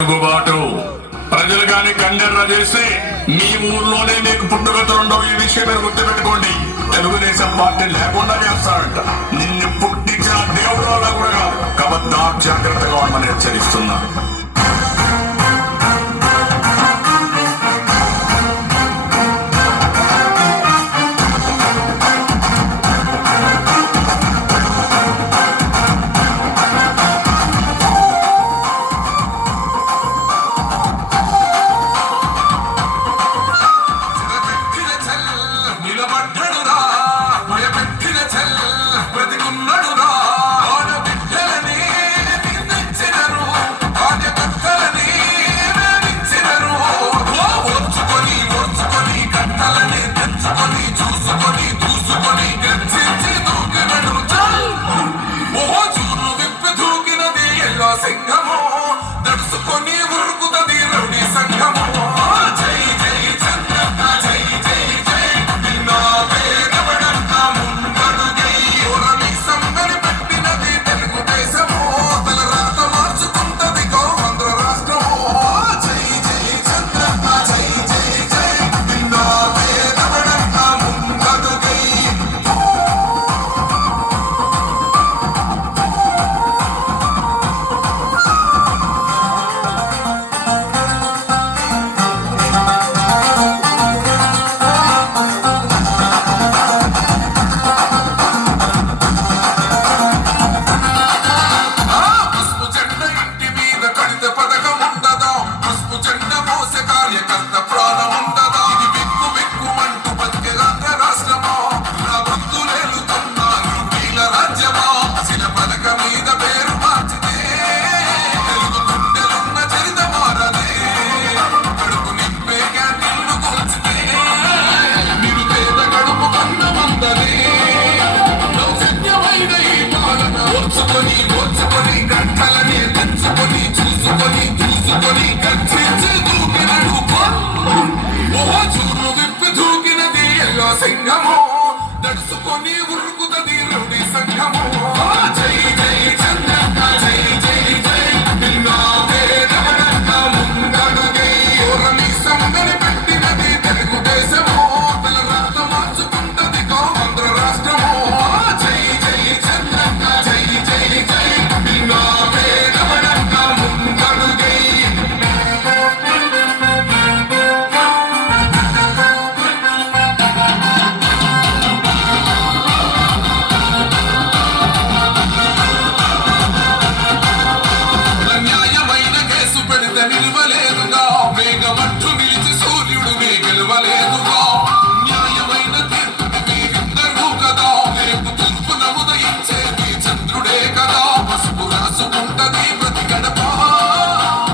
తిరుగుబాటు ప్రజలు గాని కన్నెర్ర చేసి మీ ఊర్లోనే మీకు పుట్టుకతో ఉండవు. ఈ విషయం మీరు గుర్తుపెట్టుకోండి. తెలుగుదేశం పార్టీ లేకుండా చేస్తారంట. నిన్ను పుట్టించిన దేవుడు వల్ల కూడా కాదు. కాబట్టి జాగ్రత్తగా ఉండమని హెచ్చరిస్తున్నారు. సింహము దడుసుకొని ఉరుకుతది రౌడీ సంఘము. జై జై చంద్రన్న జై జై జై నిన్నావే రమణన్న ముందడుగై ఓరని సంగని పెట్టినది తెలుగుదేశము. తల రాత మార్చుకుంటది ఆంధ్ర రాష్ట్రము. జై జై చంద్రన్న జై జై జై నిన్నావే రమణన్న ముందడుగై. నిలవలేదుగా వేగమట్టు నిలిచి సూర్యుడు గెలవలేదుగా. న్యాయమైన తీర్పుకి మీరందరూ కదా. రేపు తూర్పున ఉదయించేది చంద్రుడే కదా. పసుపు రాసుకుంటది ప్రతి గడప.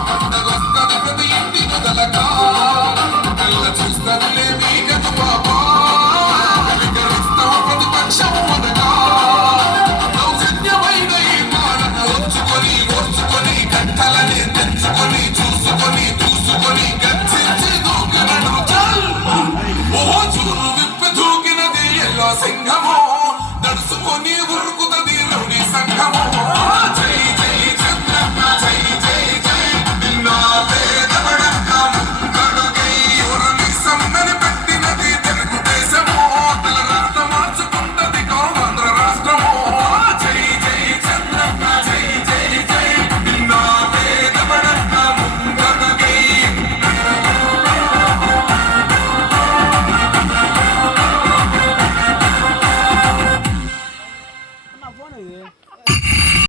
పండగొస్తది ప్రతి ఇంటి మొదలక. కళ్ళ చూస్తదిలే మీగదు పాప. వికరిస్తాం ప్రతిపక్షం అనగా. దౌర్జన్యమైన ఈ పాలన ఓర్చుకొని గంటలని తెంచుకొని దూసుకొని గర్జించి దూకినడు చల్. ఓహో చూరు విప్పి దూకినది ఎల్లో సింహము. దడుసుకొని ఉరుకుతది రౌడీ సంఘము. జై జై చంద్రన్న జై జై జై నిన్నావే రమణన్న ముందడుగై ఓరని సమ్మని పెట్టినది తెలుగుదేశము. తల రాత మార్చుకుంటది ఆంధ్ర రాష్ట్రము. జై జై చంద్రన్న జై జై జై నిన్నావే రమణన్న ముందడుగై. నా ఫోన్ ఇది